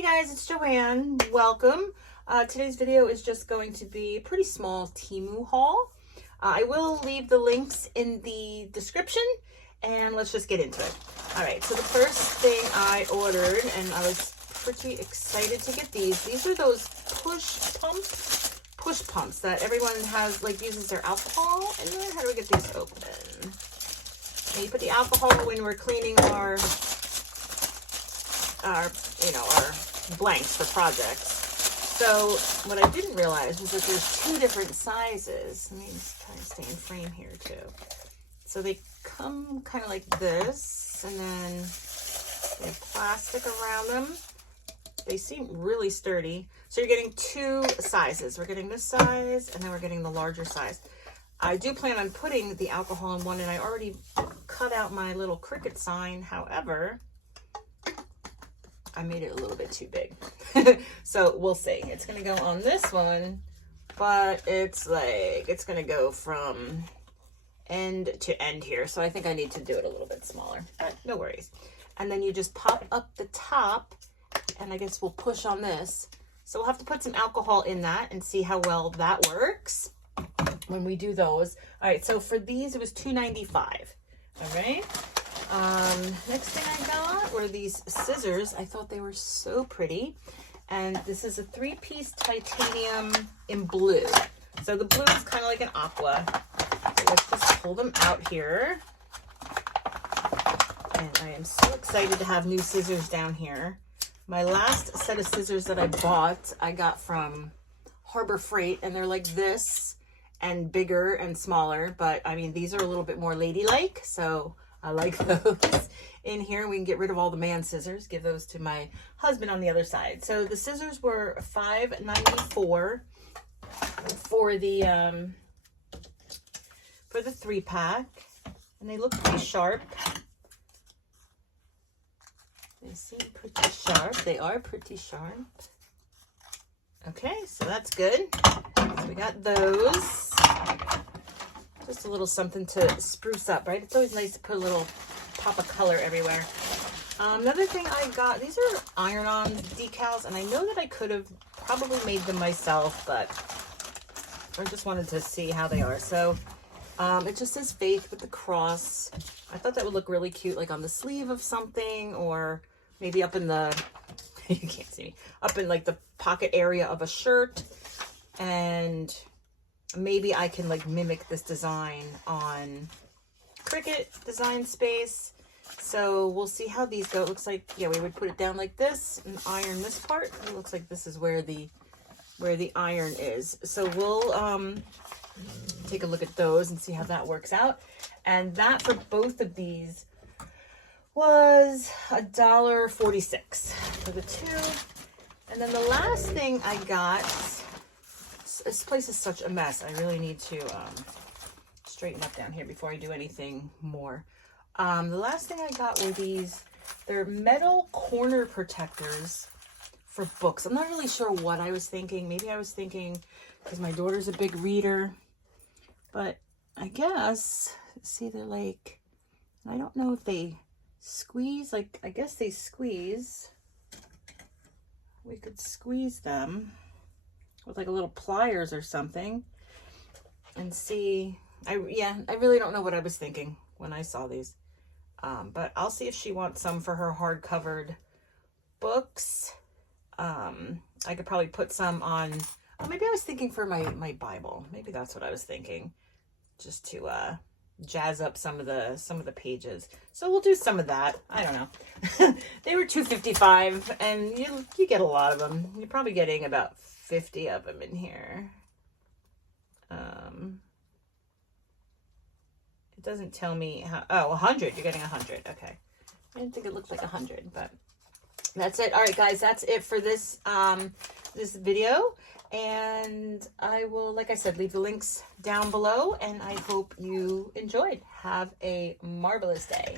Hey guys, it's Joanne. Welcome. Today's video is just going to be a pretty small Temu haul. I will leave the links in the description and let's just get into it. All right, so the first thing I ordered, and I was pretty excited to get these. These are those push pumps that everyone has, like, uses their alcohol. And then how do we get these open? And you put the alcohol when we're cleaning our blanks for projects. So what I didn't realize was that there's two different sizes. Let me just try to stay in frame here too. So they come kind of like this, and then they have plastic around them. They seem really sturdy. So you're getting two sizes. We're getting this size, and then we're getting the larger size. I do plan on putting the alcohol in one, and I already cut out my little Cricut sign. However, I made it a little bit too big. So we'll see. It's going to go on this one, but it's going to go from end to end here. So I think I need to do it a little bit smaller, but no worries. And then you just pop up the top, and I guess we'll push on this. So we'll have to put some alcohol in that and see how well that works when we do those. All right, so for these, it was $2.95. All right. Next thing I got were these scissors. I thought they were so pretty. And this is a 3-piece titanium in blue. So the blue is kind of like an aqua. So let's just pull them out here. And I am so excited to have new scissors down here. My last set of scissors that I bought, I got from Harbor Freight, and they're like this and bigger and smaller. But I mean, these are a little bit more ladylike, so I like those. In here, we can get rid of all the man scissors, give those to my husband on the other side. So the scissors were $5.94 for the 3-pack, and they look pretty sharp. They seem pretty sharp. They are pretty sharp. Okay, so that's good. So we got those. Just a little something to spruce up, right? It's always nice to put a little pop of color everywhere. Another thing I got, these are iron-on decals, and I know that I could have probably made them myself, but I just wanted to see how they are. So it just says Faith with the cross. I thought that would look really cute, like on the sleeve of something, or maybe up in the, you can't see me, up in like the pocket area of a shirt. And maybe I can like mimic this design on Cricut Design Space. So we'll see how these go. It looks like, yeah, we would put it down like this and iron this part. It looks like this is where the iron is. So we'll take a look at those and see how that works out. And that for both of these was $1.46 for the two. And then the last thing I got, this place is such a mess. I really need to straighten up down here before I do anything more. The last thing I got were these. They're metal corner protectors for books. I'm not really sure what I was thinking. Maybe I was thinking because my daughter's a big reader. But I guess, see, they're like, I don't know if they squeeze. Like, I guess they squeeze. We could squeeze them with like a little pliers or something and see. I really don't know what I was thinking when I saw these, but I'll see if she wants some for her hard-covered books. I could probably put some on, oh, maybe I was thinking for my Bible. Maybe that's what I was thinking, just to jazz up some of the pages. So we'll do some of that. I don't know. They were $2.55, and you get a lot of them. You're probably getting about 50 of them in here. It doesn't tell me how. Oh, 100. You're getting 100. Okay. I didn't think it looked like 100, but that's it. All right, guys, that's it for this this video. And I will, like I said, leave the links down below, and I hope you enjoyed. Have a marvelous day.